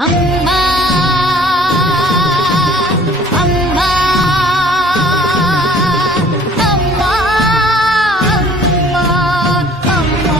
அம்மா அம்மா அம்மா அம்மா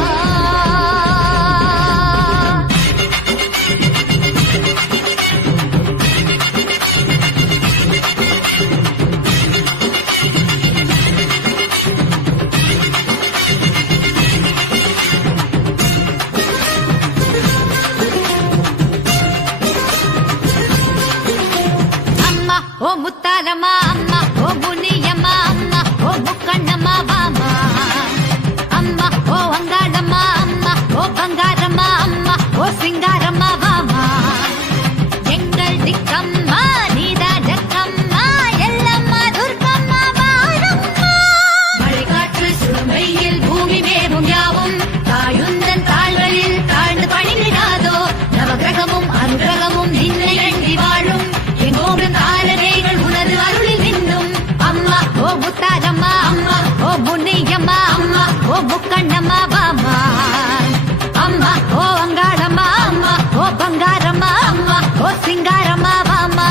அம்மா ஓ முத்தாரம்மா அம்மா ஓ புனியம்மா அம்மா ஓ முக்கண்ணம்மா வாமா அம்மா ஓ அங்காளம்மா அம்மா ஓ பங்காரம்மா அம்மா ஓ சிங்காரம்மா வாமா எங்கள் திக்கம்மா நீதா ஜக்கம்மா எல்லம்மா துர்க்கம்மா வாழம்மா மழை காற்று சுடுமையில் பூமி மேவும் யாவும் தாயுந்தன் தாள்களில் தாழ்ந்து பணிந்திடாதோ நவகிரகமும் அனுகிரகமும் நின்னை எண்ணி வாழும் எங்கோடும் தாரகைகள் உனது அருளில் நின்றும் அம்மா ஓ முத்தாரம்மா அம்மா ஓ புண்ணியம்மா அம்மா ஓ முக்கண்ணம்மா வாமா அம்மா ஓ அங்காளம்மா அம்மா ஓ பங்காரம்மா அம்மா ஓ சிங்காரம்மா வாமா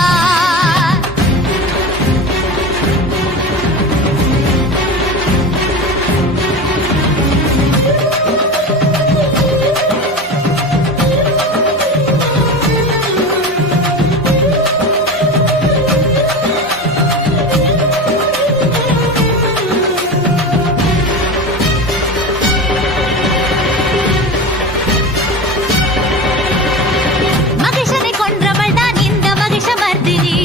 மகிஷனை கொன்றவள் தான் இந்த மகிஷமர்தினி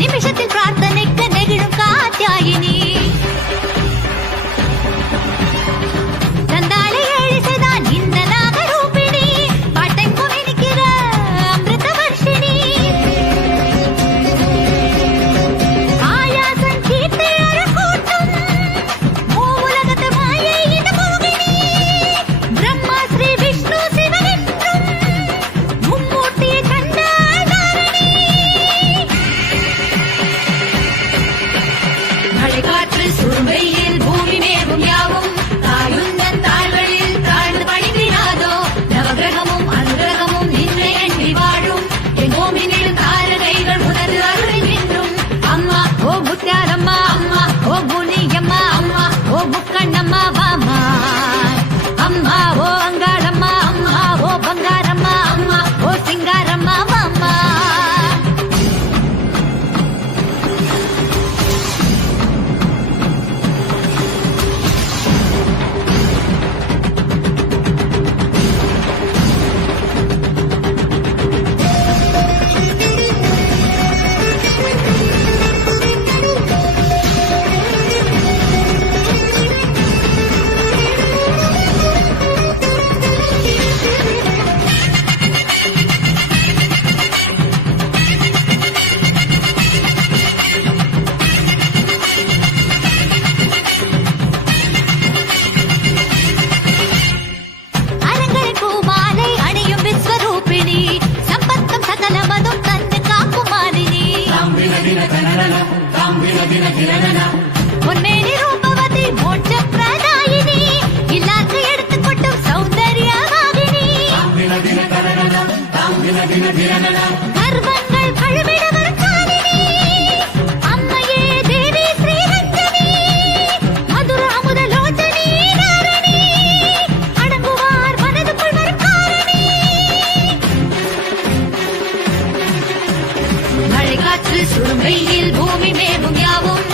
நிமிஷத்தில் பிரார்த்தனைக்கு நெகிழும் காத்தியாயினி தந்தாளை எழுசைதான் இந்த நாகரூபிணி பாட்டைக்கும் இனிக்கிற அமிர்த வர்ஷினி ஆயாசன் கீர்த்தி அழகூட்டும் மூவுலகத்து மாயை இந்த மோகினி பிரம்மா ஸ்ரீ விஷ்ணு சிவனென்றும் மும்மூர்த்தியை கண்டாள் தாரணி மழை காற்று சுடுமையில் பூமி மேவும் யாவும் தாயுந்தன் தாள்களில் தாழ்ந்து பணிந்திடாதோ நவகிரகமும் அனுகிரகமும் நின்னை எண்ணி வாழும் எங்கோமினிலும் தாரகைகள் உனது அருளில் நின்றும் அம்மா ஓ முத்தாரம்மா அம்மா ஓ புனியம்மா அம்மா ஓ முக்கண்ணம்மா வாமா அம்மா ஓ அங்காளம்மா அம்மா ஓ பங்காரம்மா அம்மா ஓ சிங்காரம்மா வாமா அரங்கரை பூமாலை அணியும் விஸ்வரூபிணி சம்பத்தம் சகலமதும் தந்து காக்கும் மாலினி பொன்மேனி ரூபவதி மோட்ச பிரதாயினி இல்லாக்கு எடுத்துக் கொட்டும் சௌந்தர்யவாகினி கர்வங்கள் கழுவிடவர் காலினி அம்மையே தேவி ஸ்ரீரஞ்சனி மதுர அமுத லோச்சனி நாரணி அடங்குவார் மனதுக்குள் வரும் காரணி மழை காற்று சுடுமையில் பூமி மேவும் யாவும்